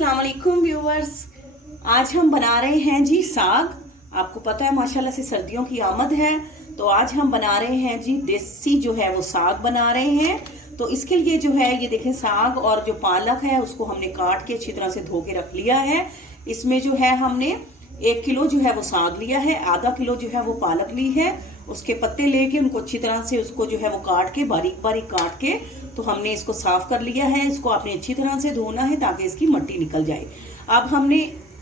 अस्सलाम वालेकुम व्यूवर्स। आज हम बना रहे हैं जी साग। आपको पता है माशाल्लाह से सर्दियों की आमद है, तो आज हम बना रहे हैं जी देसी जो है वो साग बना रहे हैं। तो इसके लिए जो है ये देखें साग और जो पालक है उसको हमने काट के अच्छी तरह से धो के रख लिया है। इसमें जो है हमने 1 किलो जो है वो साग लिया है, आधा किलो जो है वो पालक ली है। उसके पत्ते लेके उनको अच्छी तरह से उसको जो है वो काट के बारीक बारीक काट के तो हमने इसको साफ कर लिया है। इसको आपने अच्छी तरह से धोना है ताकि इसकी मट्टी निकल जाए। अब हमने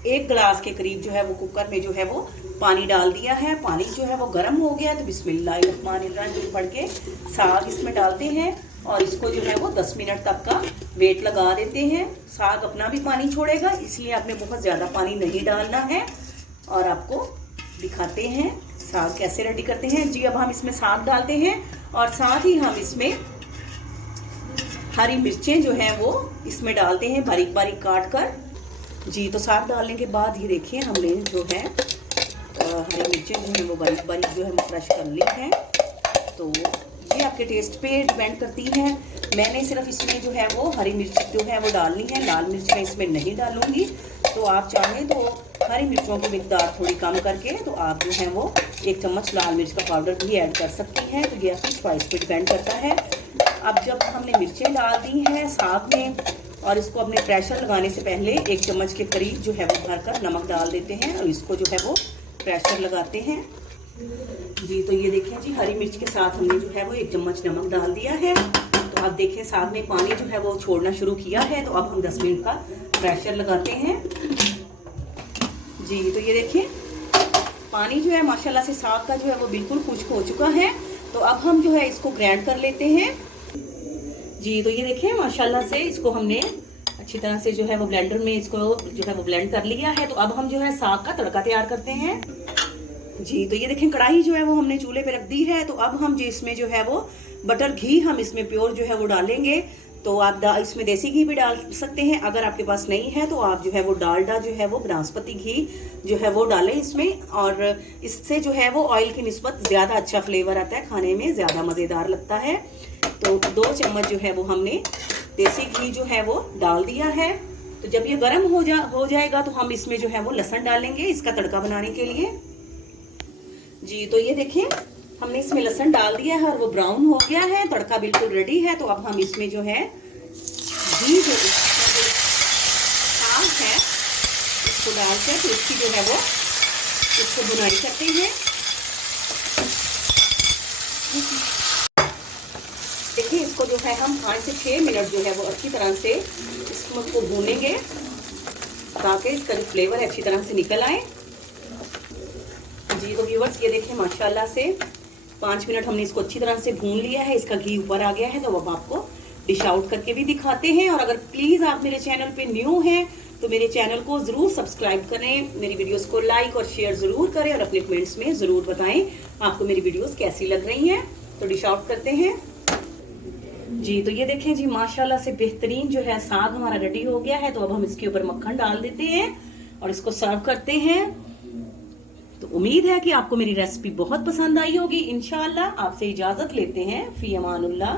1 गिलास के करीब जो है वो कुकर में जो है वो पानी डाल दिया है। पानी जो है वो गर्म हो गया तो बिस्मिल्लाहिर्रहमानिर्रहीम पढ़ के साग इसमें डालते हैं और इसको जो है वो 10 मिनट तक का वेट लगा देते हैं। साग अपना भी पानी छोड़ेगा, इसलिए आपने बहुत ज़्यादा पानी नहीं डालना है। और आपको दिखाते हैं साग कैसे रेडी करते हैं जी। अब हम इसमें साग डालते हैं और साथ ही हम इसमें हरी मिर्चें जो है वो इसमें डालते हैं बारीक बारीक काट कर जी। तो साग डालने के बाद ये देखिए हमने जो है हरी मिर्चें जो है वो बारीक बारीक जो है वो क्रश कर ली है। तो ये आपके टेस्ट पे डिपेंड करती है। मैंने सिर्फ इसमें जो है वो हरी मिर्च जो है वो डालनी है, लाल मिर्च मैं इसमें नहीं डालूंगी। तो आप चाहें तो हरी मिर्चों की मिकदार थोड़ी कम करके तो आप जो है वो 1 चम्मच लाल मिर्च का पाउडर भी ऐड कर सकती हैं। तो ये आपकी चॉइस पे डिपेंड करता है। अब जब हमने मिर्चें डाल दी हैं साग में और इसको अपने प्रेशर लगाने से पहले 1 चम्मच के करीब जो है वो भरकर नमक डाल देते हैं और इसको जो है वो प्रेशर लगाते हैं जी। तो ये देखें जी हरी मिर्च के साथ हमने जो है वो 1 चम्मच नमक डाल दिया है। तो अब देखें साग में पानी जो है वो छोड़ना शुरू किया है। तो अब हम 10 मिनट का प्रेशर लगाते हैं जी। तो ये देखिए पानी जो है माशाल्लाह से साग का जो है वो बिल्कुल खुश्क हो चुका है। तो अब हम जो है इसको ग्राइंड कर लेते हैं जी। तो ये देखिए माशाल्लाह से इसको हमने अच्छी तरह से जो है वो ब्लेंडर में इसको जो है वो ब्लेंड कर लिया है। तो अब हम जो है साग का तड़का तैयार करते हैं जी। तो ये देखें कढ़ाई जो है वो हमने चूल्हे पे रख दी है। तो अब हम जो इसमें जो है वो बटर घी हम इसमें प्योर जो है वो डालेंगे। तो आप इसमें देसी घी भी डाल सकते हैं, अगर आपके पास नहीं है तो आप जो है वो डालडा जो है वो बनास्पति घी जो है वो डालें इसमें। और इससे जो है वो ऑयल की निस्बत ज़्यादा अच्छा फ्लेवर आता है, खाने में ज़्यादा मज़ेदार लगता है। तो 2 चम्मच जो है वो हमने देसी घी जो है वो डाल दिया है। तो जब ये गर्म हो जाएगा तो हम इसमें जो है वो लहसुन डालेंगे इसका तड़का बनाने के लिए जी। तो ये देखें हमने इसमें लहसुन डाल दिया है और वो ब्राउन हो गया है, तड़का बिल्कुल रेडी है। तो अब हम इसमें जो है घी जो साग है इसको डालकर तो इसकी जो है वो इसको बुनाई करते हैं। देखिए इसको जो है हम 5 से 6 मिनट जो है वो अच्छी तरह से इसको भूनेंगे ताकि इसका जो फ्लेवर है अच्छी तरह से निकल आए जी। तो व्यूअर्स ये देखें माशाल्लाह से 5 मिनट हमने इसको अच्छी तरह से भून लिया है, इसका घी ऊपर आ गया है। तो अब आपको डिश आउट करके भी दिखाते हैं। और अगर प्लीज़ आप मेरे चैनल पे न्यू हैं तो मेरे चैनल को ज़रूर सब्सक्राइब करें, मेरी वीडियोस को लाइक और शेयर ज़रूर करें और अपने कमेंट्स में ज़रूर बताएं आपको मेरी वीडियोस कैसी लग रही हैं। तो डिश आउट करते हैं जी। तो ये देखें जी माशाल्लाह से बेहतरीन जो है साग हमारा रेडी हो गया है। तो अब हम इसके ऊपर मक्खन डाल देते हैं और इसको सर्व करते हैं। तो उम्मीद है कि आपको मेरी रेसिपी बहुत पसंद आई होगी। इंशाअल्लाह आपसे इजाजत लेते हैं। फी अमानुल्लाह।